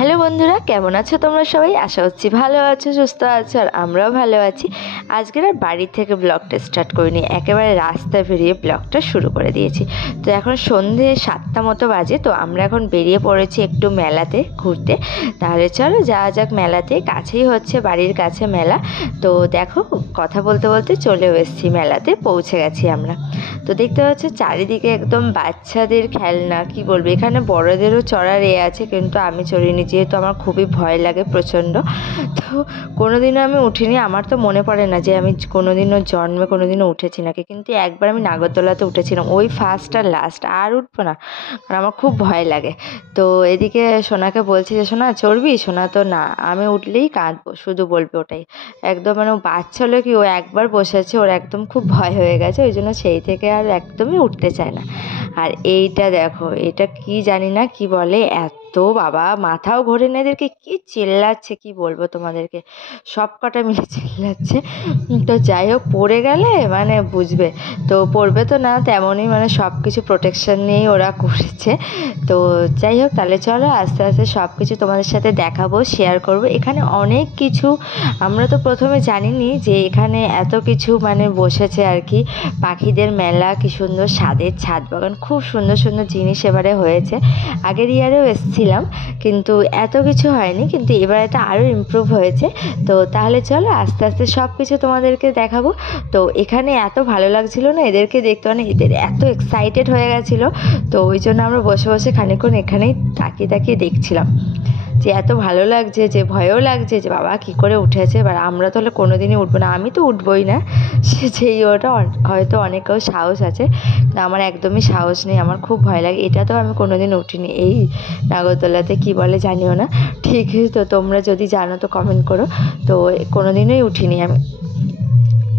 Hello বন্ধুরা, কেমন আছো তোমরা সবাই? আশা করছি ভালো আছো, সুস্থ আছো, আর আমরাও ভালো আছি। আজকের আর বাড়ি থেকে ব্লগটা স্টার্ট করিনি, একেবারে রাস্তায় বেরিয়ে ব্লগটা শুরু করে দিয়েছি। তো এখন সন্ধে 7টা মতো বাজে। তো আমরা এখন বেরিয়ে পড়েছি একটু মেলাতে ঘুরতে। তাহলে চলো যাওয়া যাক মেলাতে। কাছেই হচ্ছে, বাড়ির কাছে মেলা। তো দেখো, কথা বলতে বলতে চলেও এসেছি মেলাতে, পৌঁছে গেছি আমরা। তো দেখতে পাচ্ছ চারিদিকে একদম বাচ্চাদের খেলনা, কি বলবো, এখানে বড়দেরও চড়ার আছে, কিন্তু আমি চড়িনি যেহেতু আমার খুবই ভয় লাগে প্রচণ্ড। তো কোনোদিনও আমি উঠিনি, আমার তো মনে পড়ে না যে আমি কোনোদিনও জন্মে কোনোদিনও উঠেছি নাকি। কিন্তু একবার আমি নাগরদোলাতে উঠেছিলাম, ওই ফার্স্ট আর লাস্ট, আর উঠবো না, কারণ আমার খুব ভয় লাগে। তো এদিকে সোনাকে বলছি যে সোনা চড়বি, সোনা তো না, আমি উঠলেই কাঁদবো, শুধু বলবে ওটাই। একদম মানে ও বাচ্চা হলো কি, ও একবার বসেছে, ওর একদম খুব ভয় হয়ে গেছে, ওই জন্য সেই থেকে আর একদমই উঠতে চায় না। আর এইটা দেখো, এটা কি জানি না কি বলে, তো বাবা মাথাও ঘোরে না, এদেরকে কি চিল্লাচ্ছে, কি বলবো তোমাদেরকে, সব কটা মিলে চিল্লাচ্ছে। তো যাই হোক, পড়ে গেলে মানে বুঝবে, তো পড়বে তো না তেমনই, মানে সব কিছু প্রোটেকশন নিয়েই ওরা করেছে। তো যাই হোক, তাহলে চলো আস্তে আস্তে সব কিছু তোমাদের সাথে দেখাবো, শেয়ার করব। এখানে অনেক কিছু, আমরা তো প্রথমে জানিনি যে এখানে এত কিছু মানে বসেছে আর কি, পাখিদের মেলা, কি সুন্দর স্বাদের ছাদ বাগান, খুব সুন্দর সুন্দর জিনিস এবারে হয়েছে। আগের ইয়ারেও এসেছিলাম, কিন্তু এত কিছু হয়নি, কিন্তু এবার এটা আরও ইমপ্রুভ হয়েছে। তো তাহলে চলো আস্তে আস্তে সব কিছু তোমাদেরকে দেখাবো। তো এখানে এত ভালো লাগছিল না এদেরকে দেখতে, মানে এদের এত এক্সাইটেড হয়ে গেছিলো, তো ওই জন্য আমরা বসে বসে খানিকক্ষণ এখানেই তাকিয়ে তাকিয়ে দেখছিলাম যে এত ভালো লাগছে, যে ভয়ও লাগছে যে বাবা কী করে উঠেছে। এবার আমরা তাহলে কোনো দিনই উঠবো না, আমি তো উঠবোই না, সে যেই ওটা হয়তো অনেকেও সাহস আছে, আমার একদমই সাহস নেই, আমার খুব ভয় লাগে। এটা তো আমি কোনো দিন উঠিনি, এই নাগরদোলাতে কি বলে জানিও না ঠিক। তো তোমরা যদি জানো তো কমেন্ট করো। তো কোনো দিনই উঠিনি আমি,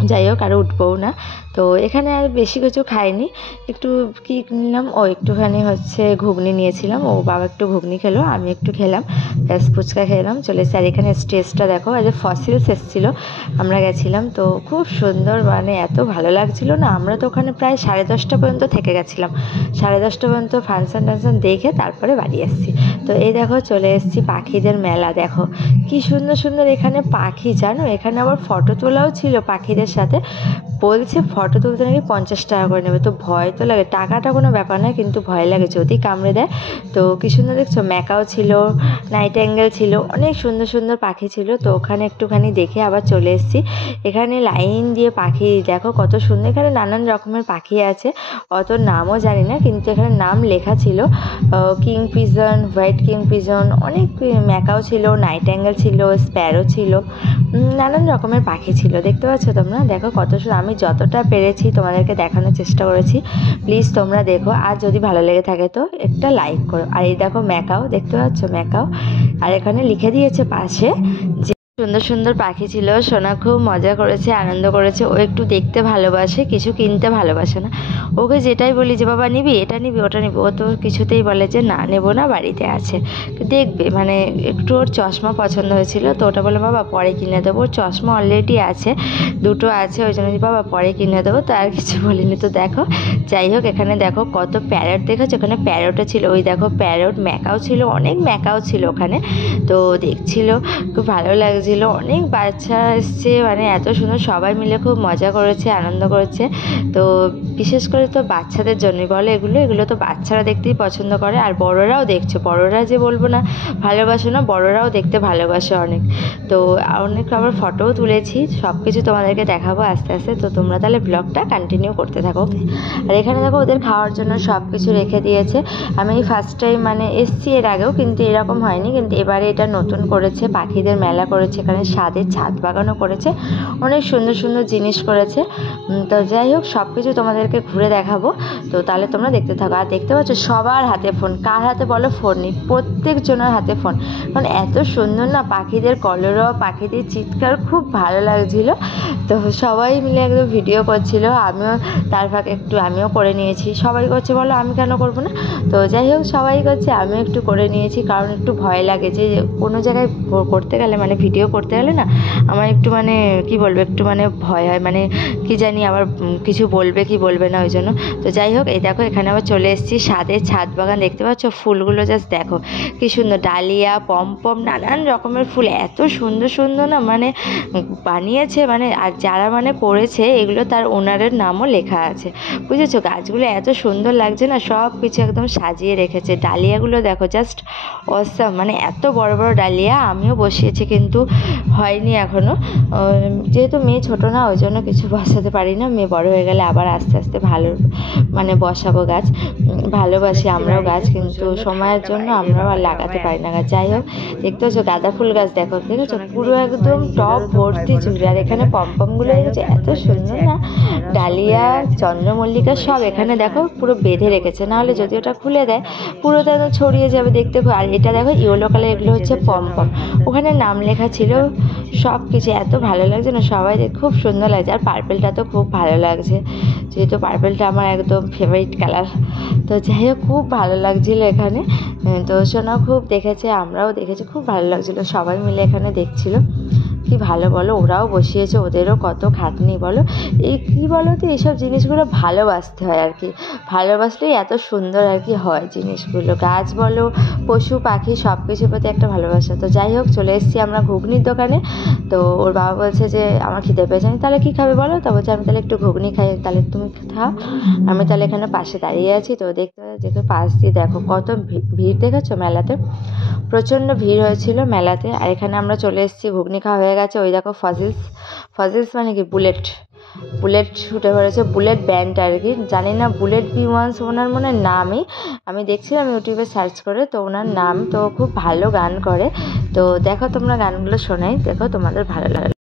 যাই হোক আর উঠবও না। তো এখানে আর বেশি কিছু খাইনি, একটু কি নিলাম, একটুখানি হচ্ছে ঘুগনি নিয়েছিলাম, ও বাবা একটু ঘুগনি খেলো, আমি একটু খেলাম, ব্যাস ফুচকা খেলাম, চলে এসে। আর এখানে স্টেজটা দেখো, আজ ফসিলস এসেছিলো, আমরা গেছিলাম, তো খুব সুন্দর, মানে এত ভালো লাগছিলো না। আমরা তো ওখানে প্রায় 10:30 পর্যন্ত থেকে গেছিলাম, 10:30 পর্যন্ত ফাংশন টাংশন দেখে তারপরে বাড়ি এসেছি। তো এই দেখো চলে এসেছি পাখিদের মেলা, দেখো কি সুন্দর সুন্দর এখানে পাখি, জানো এখানে আবার ফটো তোলাও ছিল পাখিদের সাথে। বলছে ফটো তুলতে নাকি 50 টাকা করে নেবে। তো ভয় তো লাগে, টাকাটা কোনো ব্যাপার নয়, কিন্তু ভয় লাগে যদি কামড়ে দেয়। তো কি সুন্দর দেখছো, ম্যাকাও ছিল, নাইটিঙ্গেল ছিল, অনেক সুন্দর সুন্দর পাখি ছিল। তো ওখানে একটুখানি দেখে আবার চলে এসেছি। এখানে লাইন দিয়ে পাখি দেখো কত সুন্দর, এখানে নানান রকমের পাখি আছে, অত নামও জানি না, কিন্তু এখানে নাম লেখা ছিল, king pigeon, white king pigeon, অনেক ম্যাকাও ছিল, নাইটিঙ্গেল ছিল, স্প্যারো ছিল, নানান রকমের পাখি ছিল। দেখতে পাচ্ছ তোমরা, দেখো কত সুন্দর, আমি যতটা পেরেছি তোমাদেরকে দেখানোর চেষ্টা করেছি। প্লিজ তোমরা দেখো, আর যদি ভালো লেগে থাকে তো একটা লাইক করো। আর এই দেখো ম্যাকাও, দেখতে পাচ্ছ ম্যাকাও, আর এখানে লিখে দিয়েছে পাশে যে সুন্দর সুন্দর পাখি ছিল। সোনা খুব মজা করেছে, আনন্দ করেছে। ও একটু দেখতে ভালোবাসে, কিছু কিনতে ভালোবাসে না। ওকে যেটাই বলি যে বাবা নিবি, এটা নিবি, ওটা নিবি, ও তো কিছুতেই বলে যে না নেবো না, বাড়িতে আছে দেখবে। মানে একটু ওর চশমা পছন্দ হয়েছিল, তো ওটা বলে বাবা পরে কিনে দেবো, ওর চশমা অলরেডি আছে, দুটো আছে, ওই জন্য বাবা পরে কিনে দেবো, তো আর কিছু বলিনি। তো দেখো, যাই হোক এখানে দেখো কত প্যারট দেখেছো, ওখানে প্যারটও ছিল, ওই দেখো প্যারট, ম্যাকাও ছিল, অনেক ম্যাকাও ছিল ওখানে। তো দেখছিল, খুব ভালো লাগছিল, অনেক বাচ্চা এসছে, মানে এত সুন্দর, সবাই মিলে খুব মজা করেছে, আনন্দ করেছে। তো বিশেষ করে তো বাচ্চাদের জন্যই বলে এগুলো, এগুলো তো বাচ্চারা দেখতেই পছন্দ করে, আর বড়রাও দেখছে, বড়রা যে বলবো না ভালোবাসে না, বড়রাও দেখতে ভালোবাসে অনেক। তো অনেক আবার ফটোও তুলেছি, সব কিছু তোমাদেরকে দেখাবো আস্তে আস্তে। তো তোমরা তাহলে ব্লগটা কন্টিনিউ করতে থাকো। আর এখানে দেখো ওদের খাওয়ার জন্য সব কিছু রেখে দিয়েছে। আমি ফার্স্ট টাইম মানে এসছি এর আগেও, কিন্তু এরকম হয়নি, কিন্তু এবারে এটা নতুন করেছে, পাখিদের মেলা করেছে, এখানে স্বাদের ছাদ বাগানও করেছে, অনেক সুন্দর সুন্দর জিনিস করেছে। তো যাই হোক সব কিছু তোমাদেরকে ঘুরে দেখাবো, তো তাহলে তোমরা দেখতে থাকো। আর দেখতে পাচ্ছ সবার হাতে ফোন, কার হাতে বলো ফোন নেই, প্রত্যেকজনের হাতে ফোন, কারণ এত সুন্দর না পাখিদের কলরব, পাখিদের চিৎকার, খুব ভালো লাগছিল। তো সবাই মিলে একদম ভিডিও করছিল, আমিও তার ফাঁকে একটু আমিও করে নিয়েছি, সবাই করছে বলো আমি কেন করবো না। তো যাই হোক সবাই করছে, আমিও একটু করে নিয়েছি, কারণ একটু ভয় লাগে যে কোনো জায়গায় করতে গেলে, মানে ভিডিও ভিডিও করতে গেলে না আমার একটু মানে কি বলবো, একটু মানে ভয় হয়, মানে কি জানি আবার কিছু বলবে কি বলবে না, ওই জন্য। তো যাই হোক, এই দেখো এখানে আবার চলে এসেছি ছাদে। ছাদ বাগান দেখতে পাচ্ছ, ফুলগুলো জাস্ট দেখো কি সুন্দর, ডালিয়া, পম নানান রকমের ফুল, এত সুন্দর সুন্দর না, মানে বানিয়েছে, মানে আর যারা মানে করেছে এগুলো তার ওনারের নামও লেখা আছে, বুঝেছো। গাছগুলো এত সুন্দর লাগছে না, সব কিছু একদম সাজিয়ে রেখেছে। ডালিয়াগুলো দেখো জাস্ট অসাম, মানে এত বড় বড় ডালিয়া। আমিও বসিয়েছি কিন্তু হয়নি এখনও, যেহেতু মেয়ে ছোটো না ওই জন্য কিছু বসাতে পারি না। মেয়ে বড় হয়ে গেলে আবার আস্তে আস্তে ভালো মানে বসাবো গাছ। ভালোবাসি আমরাও গাছ, কিন্তু সময়ের জন্য আমরাও আর লাগাতে পারি না গাছ। যাই হোক, দেখতে পাচ্ছ গাঁদা ফুল গাছ দেখো, দেখেছো পুরো একদম টপ ভর্তি ঝুড়ি। আর এখানে পমপমগুলো দেখেছো এত সুন্দর না, ডালিয়া, চন্দ্রমল্লিকা সব এখানে দেখো পুরো বেঁধে রেখেছে, নাহলে যদি ওটা খুলে দেয় পুরোটা একদম ছড়িয়ে যাবে দেখতে। আর এটা দেখো ইয়েলো কালার, এগুলো হচ্ছে পমপম, ওখানে নাম লেখা ছিল। সব কিছু এত ভালো লাগছে না, সবাই খুব সুন্দর লাগছে। আর পার্পেলটা তো খুব ভালো লাগছে, যেহেতু পার্পেলটা আমার একদম ফেভারিট কালার। তো যাই হোক, খুব ভালো লাগছিলো এখানে। তো সোনাও খুব দেখেছে, আমরাও দেখেছি, খুব ভালো লাগছিলো, সবাই মিলে এখানে দেখছিল। কি ভালো বলো, ওরাও বসিয়েছে, ওদেরও কত খাটনি বলো। এই কী বলো তো, এইসব জিনিসগুলো ভালোবাসতে হয় আর কি, ভালোবাসলেই এত সুন্দর আর কি হয় জিনিসগুলো। গাছ বলো, পশু পাখি সব কিছুর প্রতি একটা ভালোবাসা। তো যাই হোক, চলে এসেছি আমরা ঘুগনির দোকানে। তো ওর বাবা বলছে যে আমার খিদে পেয়েছে। আমি তাহলে কী খাবে বলো? তো বলছে আমি তাহলে একটু ঘুগনি খাই। তাহলে তুমি খাও, আমি তাহলে এখানে পাশে দাঁড়িয়ে আছি। তো দেখতে দেখে পাশ দিয়ে দেখো কত ভিড় দেখেছো মেলাতে, প্রচণ্ড ভিড় হয়েছিল মেলাতে। আর এখানে আমরা চলে এসেছি, ঘুগনি খাওয়া হয়ে গেছে। ওই দেখো ফজিলস মানে কি বুলেট ছুটে পড়েছে, বুলেট ব্যান্ড আর কি, জানি না, বুলেট B1 ওনার মনে নামই, আমি দেখছিলাম ইউটিউবে সার্চ করে, তো ওনার নাম। তো খুব ভালো গান করে, তো দেখো তোমরা গানগুলো শোনাই, দেখো তোমাদের ভালো লাগে।